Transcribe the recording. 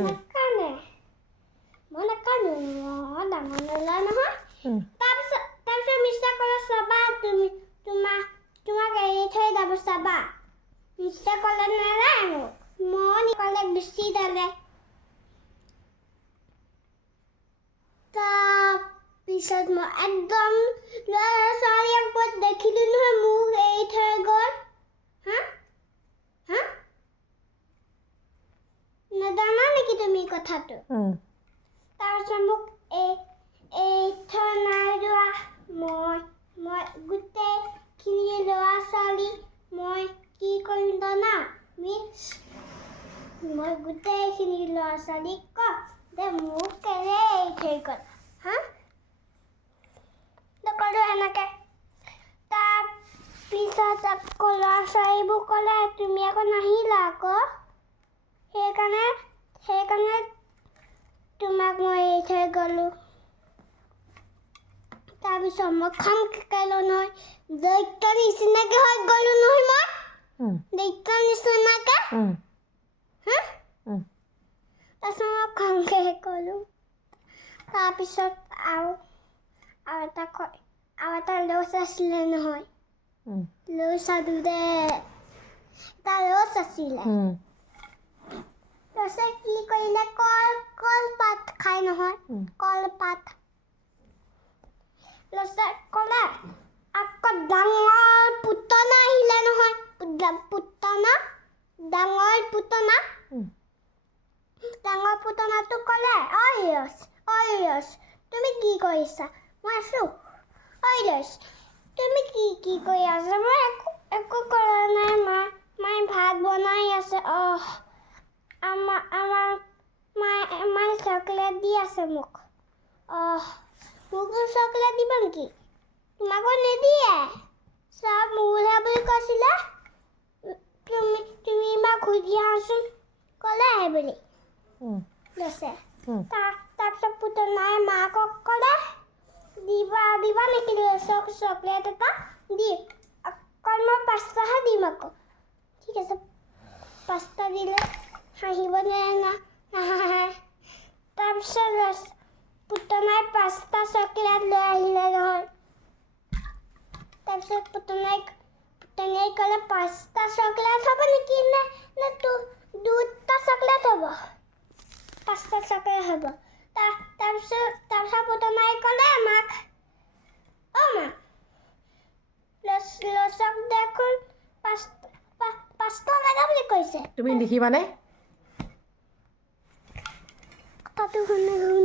নাকানে মই নাকানো মই ডাঙৰ ল'ৰা নহয় তাৰপিছত মিছা ক'লে চাবা তুমি তোমাক এৰি থৈ যাব চাবা মিছা ক'লে নালাগে মই ক'লে বেছি দালে তাৰপিছত মই একদম ল'ৰা ছোৱালীক ক'ত দেখিলোঁ নহয় মোক এৰি থৈ গ'ল নাজানা নেকি তুমি কথাটো তাৰপিছত মোক এই থৈ নাই যোৱা মই গোটেইখিনি ল'ৰা ছোৱালী মই কি কৰিম জানা মই গোটেইখিনি ল'ৰা ছোৱালীক কওঁ যে মোক কেলে এৰি থৈ গ'ল নক'লোঁ এনেকৈ তাৰপিছত আকৌ ল'ৰা ছোৱালীবোৰ ক'লে তুমি আকৌ নাহিলা আকৌ সেইকাৰণে তোমাক মই এৰি থৈ গ'লোঁ তাৰপিছত মই খং শিকালোঁ নহয় দৈত্য নিচিনাকৈ হৈ গ'লোঁ নহয় মই দৈত্য নিচিনাকৈ তাৰপিছত মই খংকৈ ক'লোঁ তাৰপিছত আৰু এটা লছ আছিলে নহয় লছ আছিলে এটা লছ আছিলে লছে কি কৰিলে কলপাত খাই নহয় কলপাত লছে ক'লে আকৌ ডাঙৰ পুতনা আহিলে নহয় ডাঙৰ পুতনাটো ক'লে ঐ লছ তুমি কি কৰিছা মই আছোঁ ঐ লছ তুমি কি কৰি আছা মই একো কৰা নাই মায়ে ভাত বনাই আছে আমাৰ মায়ে চকলেট দি আছে মোক মোকো চকলেট দিব নেকি তোমাকো নিদিয়ে চব মোকহে বুলি কৈছিলে তুমি ইমান খুজি আহাচোন ক'লে আহে বুলি লৈছে তাৰপিছত পুতনাই মাকক ক'লে দিবা নেকি লছক চকলেট এটা অকল মই 5টাহে দিম আকৌ ঠিক আছে 5টা দিলে হাঁহিব নাহাঁহে তাৰপিছত পুতনাই 5টা চকলেট লৈ আহিলে নহয় তাৰপিছত পুতনাই ক'লে 5টা চকলেট হ'ব নেকি নে 2টা চকলেট হ'ব 5টা চকলেট হ'ব তাৰপিছত পুতনাই ক'লে মাক লছক দেখোন 5টা লাগে বুলি কৈছে তুমি লিখিবানে কথাটো শুনি